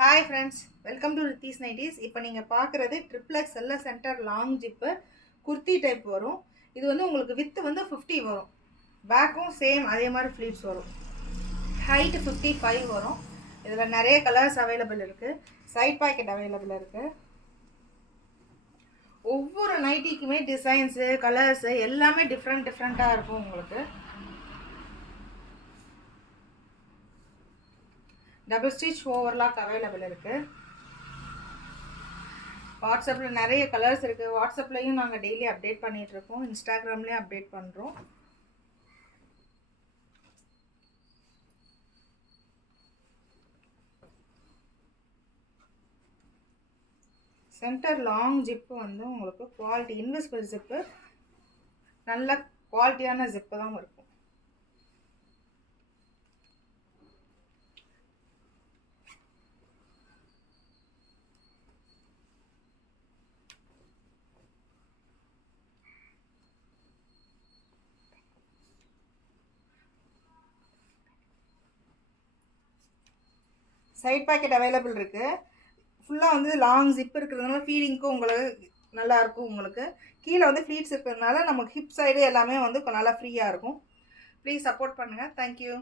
Hi friends, welcome to Ritheesh nighties. இப்போ நீங்கள் பார்க்குறது ட்ரிப்ளெக்ஸ் எல்லாம் centre long zip kurti type வரும். இது வந்து உங்களுக்கு வித்து வந்து 50 வரும். பேக்கும் சேம் அதே மாதிரி ஃப்ளீட்ஸ் வரும். ஹைட்டு 55 வரும். இதில் நிறைய கலர்ஸ் அவைலபிள் இருக்குது. சைட் பாக்கெட் அவைலபிள் இருக்குது. ஒவ்வொரு நைட்டிக்குமே டிசைன்ஸு கலர்ஸு எல்லாமே டிஃப்ரெண்ட்டாக இருக்கும். உங்களுக்கு டபுள் ஸ்டிச் ஓவர்லாக் அவைலபிள் இருக்குது. வாட்ஸ்அப்பில் நிறைய கலர்ஸ் இருக்குது. வாட்ஸ்அப்லேயும் நாங்கள் டெய்லி அப்டேட் பண்ணிகிட்ருக்கோம். இன்ஸ்டாகிராம்லேயும் அப்டேட் பண்ணுறோம். சென்டர் லாங் ஜிப்பு வந்து உங்களுக்கு குவாலிட்டி இன்விசிபிள் ஜிப்பு, நல்ல குவாலிட்டியான ஜிப்பு தான் இருக்கும். சைட் பாக்கெட் அவைலபிள் இருக்குது. ஃபுல்லாக வந்து லாங் ஜிப் இருக்கிறதுனால ஃபீலிங்க்கும் உங்களுக்கு நல்லாயிருக்கும். உங்களுக்கு கீழே வந்து ஃப்ளீட்ஸ் இருக்கிறதுனால நமக்கு ஹிப் சைடு எல்லாமே வந்து நல்லா ஃப்ரீயாக இருக்கும். ப்ளீஸ் சப்போர்ட் பண்ணுங்கள். தேங்க்யூ.